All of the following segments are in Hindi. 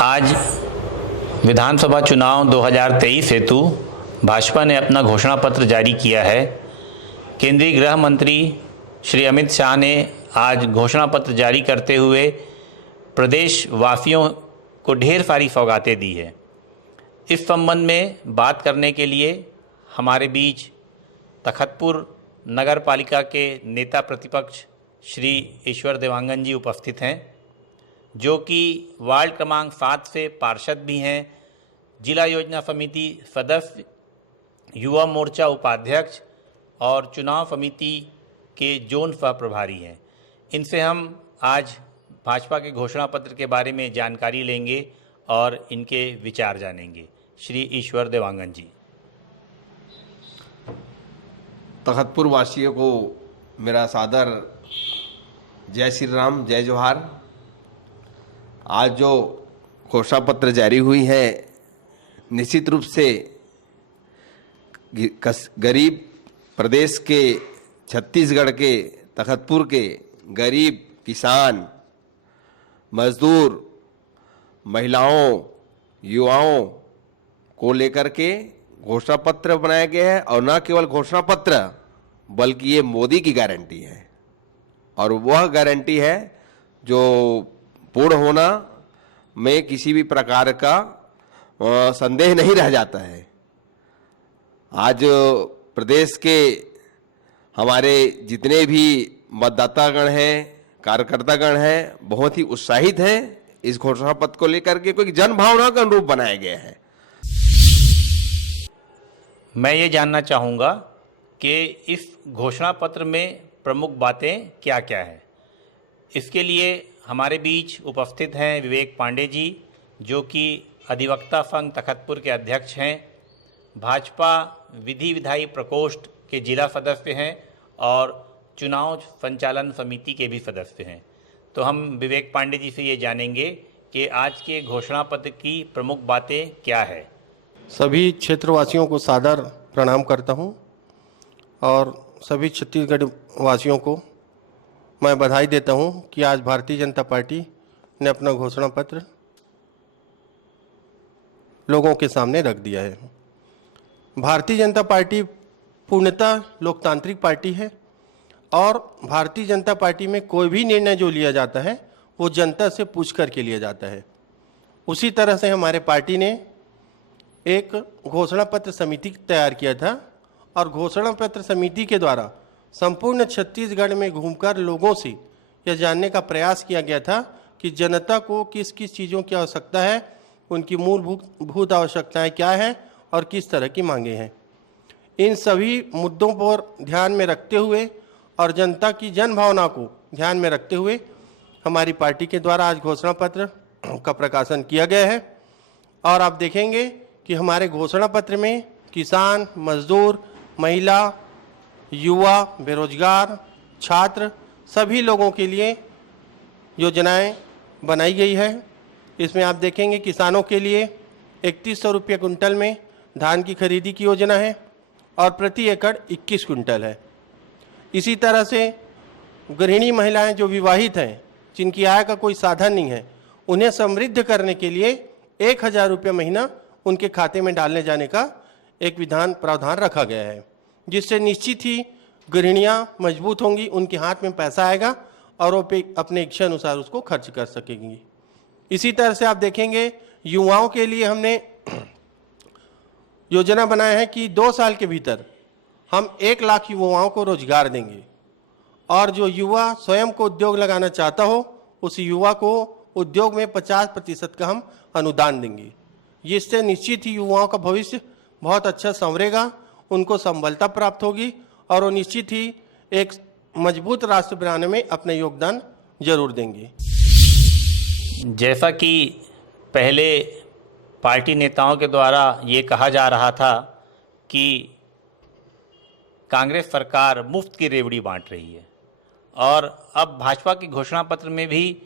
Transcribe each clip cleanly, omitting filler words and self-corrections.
आज विधानसभा चुनाव 2023 हेतु भाजपा ने अपना घोषणा पत्र जारी किया है। केंद्रीय गृह मंत्री श्री अमित शाह ने आज घोषणा पत्र जारी करते हुए प्रदेश वासियों को ढेर सारी सौगातें दी है। इस संबंध में बात करने के लिए हमारे बीच तखतपुर नगर पालिका के नेता प्रतिपक्ष श्री ईश्वर देवांगन जी उपस्थित हैं, जो कि वार्ड क्रमांक 7 से पार्षद भी हैं, जिला योजना समिति सदस्य, युवा मोर्चा उपाध्यक्ष और चुनाव समिति के जोन सह प्रभारी हैं। इनसे हम आज भाजपा के घोषणा पत्र के बारे में जानकारी लेंगे और इनके विचार जानेंगे। श्री ईश्वर देवांगन जी। तखतपुर वासियों को मेरा सादर जय श्री राम, जय जोहार। आज जो घोषणा पत्र जारी हुई है, निश्चित रूप से गरीब प्रदेश के, छत्तीसगढ़ के, तखतपुर के गरीब किसान, मजदूर, महिलाओं, युवाओं को लेकर के घोषणा पत्र बनाया गया है। और न केवल घोषणा पत्र बल्कि ये मोदी की गारंटी है, और वह गारंटी है जो पूर्ण होना में किसी भी प्रकार का संदेह नहीं रह जाता है। आज प्रदेश के हमारे जितने भी मतदातागण हैं, कार्यकर्तागण हैं, बहुत ही उत्साहित हैं इस घोषणा पत्र को लेकर के, कोई जन भावना का अनुरूप बनाया गया है। मैं ये जानना चाहूँगा कि इस घोषणा पत्र में प्रमुख बातें क्या क्या हैं। इसके लिए हमारे बीच उपस्थित हैं विवेक पांडे जी, जो कि अधिवक्ता संघ तखतपुर के अध्यक्ष हैं, भाजपा विधि विधायी प्रकोष्ठ के जिला सदस्य हैं और चुनाव संचालन समिति के भी सदस्य हैं। तो हम विवेक पांडे जी से ये जानेंगे कि आज के घोषणा पत्र की प्रमुख बातें क्या है। सभी क्षेत्रवासियों को सादर प्रणाम करता हूं और सभी छत्तीसगढ़ वासियों को मैं बधाई देता हूं कि आज भारतीय जनता पार्टी ने अपना घोषणा पत्र लोगों के सामने रख दिया है। भारतीय जनता पार्टी पूर्णतः लोकतांत्रिक पार्टी है और भारतीय जनता पार्टी में कोई भी निर्णय जो लिया जाता है वो जनता से पूछ करके लिया जाता है। उसी तरह से हमारे पार्टी ने एक घोषणा पत्र समिति तैयार किया था और घोषणा पत्र समिति के द्वारा संपूर्ण छत्तीसगढ़ में घूमकर लोगों से यह जानने का प्रयास किया गया था कि जनता को किस किस चीज़ों की आवश्यकता है, उनकी मूलभूत आवश्यकताएं क्या हैं और किस तरह की मांगे हैं। इन सभी मुद्दों पर ध्यान में रखते हुए और जनता की जन भावना को ध्यान में रखते हुए हमारी पार्टी के द्वारा आज घोषणा पत्र का प्रकाशन किया गया है। और आप देखेंगे कि हमारे घोषणा पत्र में किसान, मजदूर, महिला, युवा, बेरोजगार, छात्र सभी लोगों के लिए योजनाएं बनाई गई है। इसमें आप देखेंगे किसानों के लिए 3100 रुपये कुंटल में धान की खरीदी की योजना है और प्रति एकड़ 21 कुंटल है। इसी तरह से गृहिणी महिलाएं जो विवाहित हैं, जिनकी आय का कोई साधन नहीं है, उन्हें समृद्ध करने के लिए 1000 रुपये महीना उनके खाते में डालने जाने का एक प्रावधान रखा गया है, जिससे निश्चित ही गृहिणियाँ मजबूत होंगी, उनके हाथ में पैसा आएगा और वो अपने इच्छा अनुसार उसको खर्च कर सकेंगी। इसी तरह से आप देखेंगे युवाओं के लिए हमने योजना बनाया है कि 2 साल के भीतर हम 1 लाख युवाओं को रोजगार देंगे और जो युवा स्वयं को उद्योग लगाना चाहता हो उस युवा को उद्योग में 50% का हम अनुदान देंगे। जिससे निश्चित ही युवाओं का भविष्य बहुत अच्छा संवरेगा, उनको संबलता प्राप्त होगी और वो निश्चित ही एक मजबूत राष्ट्र बनाने में अपना योगदान जरूर देंगे। जैसा कि पहले पार्टी नेताओं के द्वारा ये कहा जा रहा था कि कांग्रेस सरकार मुफ्त की रेवड़ी बांट रही है, और अब भाजपा के घोषणा पत्र में भी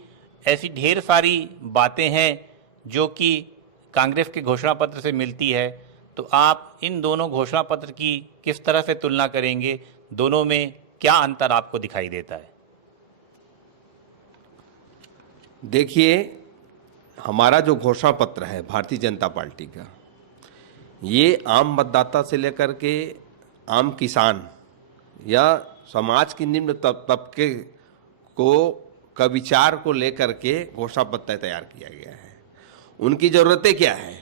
ऐसी ढेर सारी बातें हैं जो कि कांग्रेस के घोषणा पत्र से मिलती है। तो आप इन दोनों घोषणा पत्र की किस तरह से तुलना करेंगे? दोनों में क्या अंतर आपको दिखाई देता है? देखिए, हमारा जो घोषणा पत्र है भारतीय जनता पार्टी का, ये आम मतदाता से लेकर के आम किसान या समाज की निम्न तबके को का विचार को लेकर के घोषणा पत्र तैयार किया गया है। उनकी ज़रूरतें क्या है,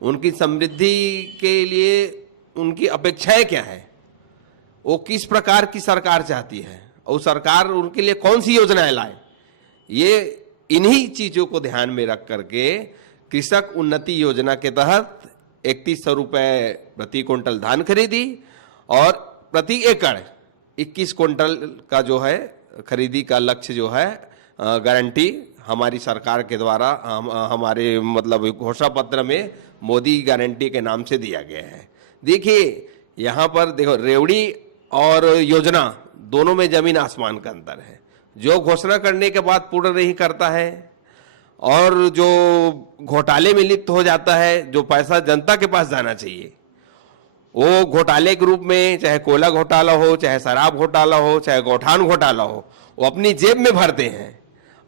उनकी समृद्धि के लिए उनकी अपेक्षाएं क्या है, वो किस प्रकार की सरकार चाहती है और सरकार उनके लिए कौन सी योजनाएं लाए, ये इन्हीं चीज़ों को ध्यान में रख करके कृषक उन्नति योजना के तहत 3100 रुपये प्रति क्विंटल धान खरीदी और प्रति एकड़ 21 क्विंटल का जो है खरीदी का लक्ष्य जो है गारंटी हमारी सरकार के द्वारा हमारे मतलब घोषणा पत्र में मोदी गारंटी के नाम से दिया गया है। देखिए यहाँ पर देखो, रेवड़ी और योजना दोनों में जमीन आसमान का अंतर है। जो घोषणा करने के बाद पूर्ण नहीं करता है और जो घोटाले में लिप्त हो जाता है, जो पैसा जनता के पास जाना चाहिए वो घोटाले के रूप में, चाहे कोयला घोटाला हो, चाहे शराब घोटाला हो, चाहे गौठान घोटाला हो, वो अपनी जेब में भरते हैं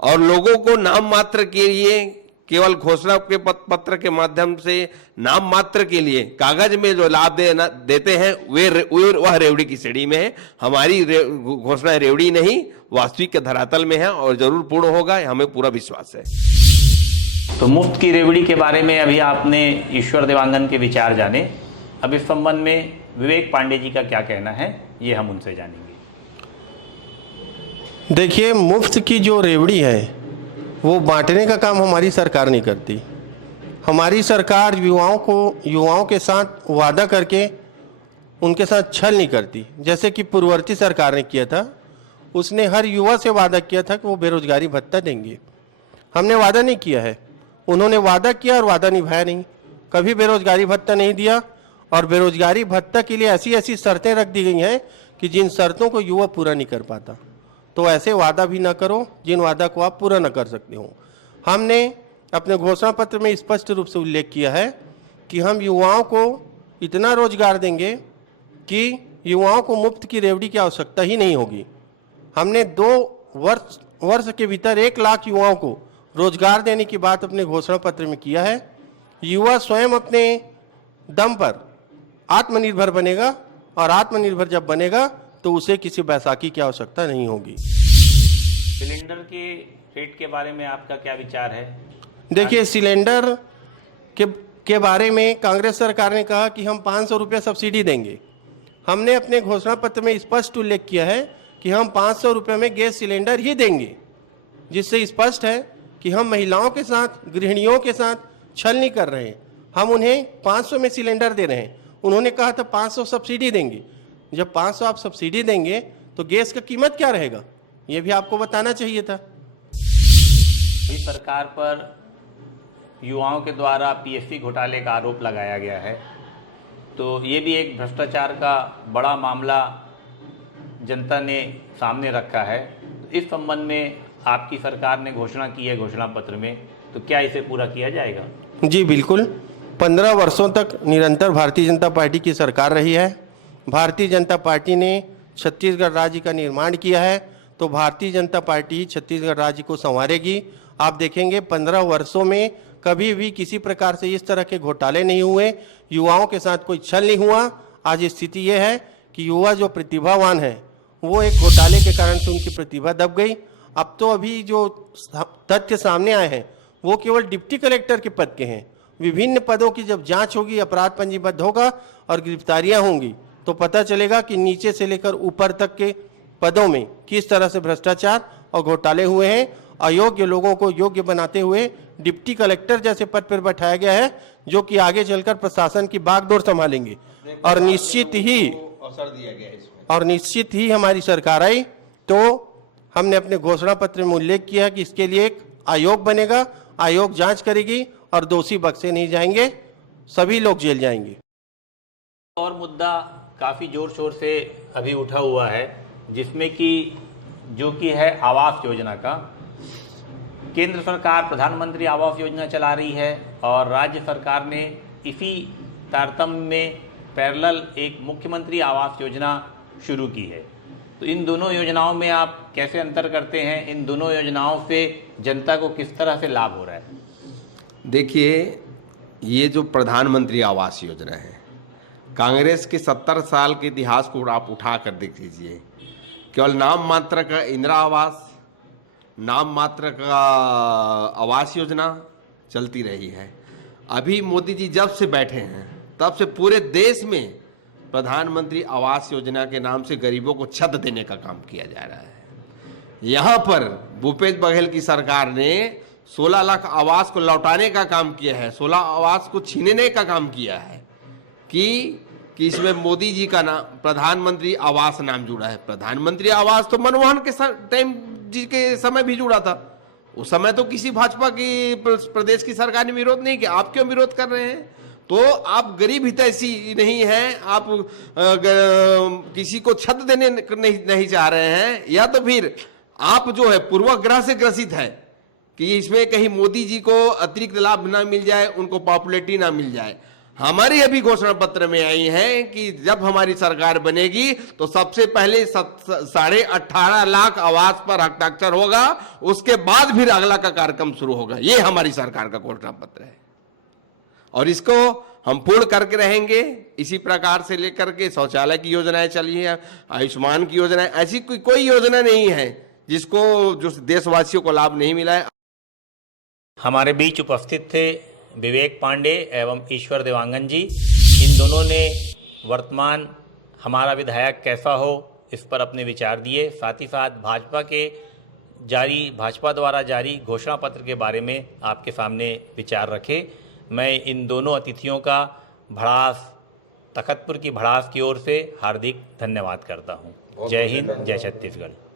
और लोगों को नाम मात्र के लिए, केवल घोषणा के पत्र के माध्यम से नाम मात्र के लिए कागज में जो लाभ देते हैं वह रेवड़ी की श्रेणी में है। हमारी घोषणा रेवड़ी नहीं, वास्तविक के धरातल में है और जरूर पूर्ण होगा, हमें पूरा विश्वास है। तो मुफ्त की रेवड़ी के बारे में अभी आपने ईश्वर देवांगन के विचार जाने। अब इस संबंध में विवेक पांडे जी का क्या कहना है, ये हम उनसे जानेंगे। देखिए, मुफ्त की जो रेवड़ी है वो बांटने का काम हमारी सरकार नहीं करती। हमारी सरकार युवाओं के साथ वादा करके उनके साथ छल नहीं करती। जैसे कि पूर्ववर्ती सरकार ने किया था, उसने हर युवा से वादा किया था कि वो बेरोजगारी भत्ता देंगे। हमने वादा नहीं किया है, उन्होंने वादा किया और वादा निभाया नहीं। कभी बेरोजगारी भत्ता नहीं दिया और बेरोजगारी भत्ता के लिए ऐसी ऐसी शर्तें रख दी गई हैं कि जिन शर्तों को युवा पूरा नहीं कर पाता। तो ऐसे वादा भी ना करो जिन वादा को आप पूरा न कर सकते हो। हमने अपने घोषणा पत्र में स्पष्ट रूप से उल्लेख किया है कि हम युवाओं को इतना रोजगार देंगे कि युवाओं को मुफ्त की रेवड़ी की आवश्यकता ही नहीं होगी। हमने 2 वर्ष के भीतर 1 लाख युवाओं को रोजगार देने की बात अपने घोषणा पत्र में किया है। युवा स्वयं अपने दम पर आत्मनिर्भर बनेगा और आत्मनिर्भर जब बनेगा तो उसे किसी बैसाखी की आवश्यकता नहीं होगी। सिलेंडर के रेट के बारे में आपका क्या विचार है? देखिए, सिलेंडर के बारे में कांग्रेस सरकार ने कहा कि हम 500 रुपये सब्सिडी देंगे। हमने अपने घोषणा पत्र में स्पष्ट उल्लेख किया है कि हम 500 रुपये में गैस सिलेंडर ही देंगे, जिससे स्पष्ट है कि हम महिलाओं के साथ, गृहिणियों के साथ छल नहीं कर रहे हैं। हम उन्हें 500 में सिलेंडर दे रहे हैं। उन्होंने कहा था 500 सब्सिडी देंगे। जब 500 आप सब्सिडी देंगे तो गैस का कीमत क्या रहेगा, ये भी आपको बताना चाहिए था। इस सरकार पर युवाओं के द्वारा पीएससी घोटाले का आरोप लगाया गया है, तो ये भी एक भ्रष्टाचार का बड़ा मामला जनता ने सामने रखा है। तो इस संबंध में आपकी सरकार ने घोषणा की है घोषणा पत्र में, तो क्या इसे पूरा किया जाएगा? जी बिल्कुल। 15 वर्षों तक निरंतर भारतीय जनता पार्टी की सरकार रही है। भारतीय जनता पार्टी ने छत्तीसगढ़ राज्य का निर्माण किया है, तो भारतीय जनता पार्टी छत्तीसगढ़ राज्य को संवारेगी। आप देखेंगे 15 वर्षों में कभी भी किसी प्रकार से इस तरह के घोटाले नहीं हुए, युवाओं के साथ कोई छल नहीं हुआ। आज स्थिति ये है कि युवा जो प्रतिभावान है वो एक घोटाले के कारण से उनकी प्रतिभा दब गई। अब तो अभी जो तथ्य सामने आए हैं वो केवल डिप्टी कलेक्टर के पद के हैं। विभिन्न पदों की जब जांच होगी, अपराध पंजीबद्ध होगा और गिरफ्तारियां होंगी, तो पता चलेगा कि नीचे से लेकर ऊपर तक के पदों में किस तरह से भ्रष्टाचार और घोटाले हुए हैं। अयोग्य लोगों को योग्य बनाते हुए डिप्टी कलेक्टर जैसे पद पर बैठाया गया है, जो कि आगे चलकर प्रशासन की बागडोर संभालेंगे। और निश्चित ही हमारी सरकार आई तो हमने अपने घोषणा पत्र में उल्लेख किया कि इसके लिए एक आयोग बनेगा, आयोग जांच करेगी और दोषी बख्शे नहीं जाएंगे, सभी लोग जेल जाएंगे। और मुद्दा काफ़ी जोर शोर से अभी उठा हुआ है, जिसमें कि जो कि है आवास योजना का। केंद्र सरकार प्रधानमंत्री आवास योजना चला रही है और राज्य सरकार ने इसी तारतम्य में पैरेलल एक मुख्यमंत्री आवास योजना शुरू की है। तो इन दोनों योजनाओं में आप कैसे अंतर करते हैं? इन दोनों योजनाओं से जनता को किस तरह से लाभ हो रहा है? देखिए, ये जो प्रधानमंत्री आवास योजना है, कांग्रेस के 70 साल के इतिहास को आप उठा कर देख लीजिए। केवल नाम मात्र का इंदिरा आवास, नाम मात्र का आवास योजना चलती रही है। अभी मोदी जी जब से बैठे हैं तब से पूरे देश में प्रधानमंत्री आवास योजना के नाम से गरीबों को छत देने का काम किया जा रहा है। यहाँ पर भूपेश बघेल की सरकार ने 16 लाख आवास को लौटाने का काम किया है, 16 आवास को छीनने का काम किया है कि इसमें मोदी जी का नाम प्रधानमंत्री आवास नाम जुड़ा है। प्रधानमंत्री आवास तो मनमोहन के टाइम जी के समय भी जुड़ा था। उस समय तो किसी भाजपा की प्रदेश की सरकार ने विरोध नहीं किया। आप क्यों विरोध कर रहे हैं? तो आप गरीब हितैषी नहीं हैं, आप किसी को छत देने नहीं चाह रहे हैं, या तो फिर आप जो है पूर्वाग्रह से ग्रसित है कि इसमें कहीं मोदी जी को अतिरिक्त लाभ ना मिल जाए, उनको पॉपुलैरिटी ना मिल जाए। हमारी अभी घोषणा पत्र में आई है कि जब हमारी सरकार बनेगी तो सबसे पहले 18.5 लाख आवास पर हस्ताक्षर होगा, उसके बाद फिर अगला का कार्यक्रम शुरू होगा। ये हमारी सरकार का घोषणा पत्र है और इसको हम पूर्ण करके रहेंगे। इसी प्रकार से लेकर के शौचालय की योजनाएं चली है, आयुष्मान की योजनाएं, ऐसी कोई योजना नहीं है जिसको जो देशवासियों को लाभ नहीं मिला है। हमारे बीच उपस्थित थे विवेक पांडे एवं ईश्वर देवांगन जी। इन दोनों ने वर्तमान हमारा विधायक कैसा हो इस पर अपने विचार दिए, साथ ही साथ भाजपा द्वारा जारी घोषणा पत्र के बारे में आपके सामने विचार रखे। मैं इन दोनों अतिथियों का तखतपुर की भड़ास की ओर से हार्दिक धन्यवाद करता हूँ। जय हिंद, जय छत्तीसगढ़।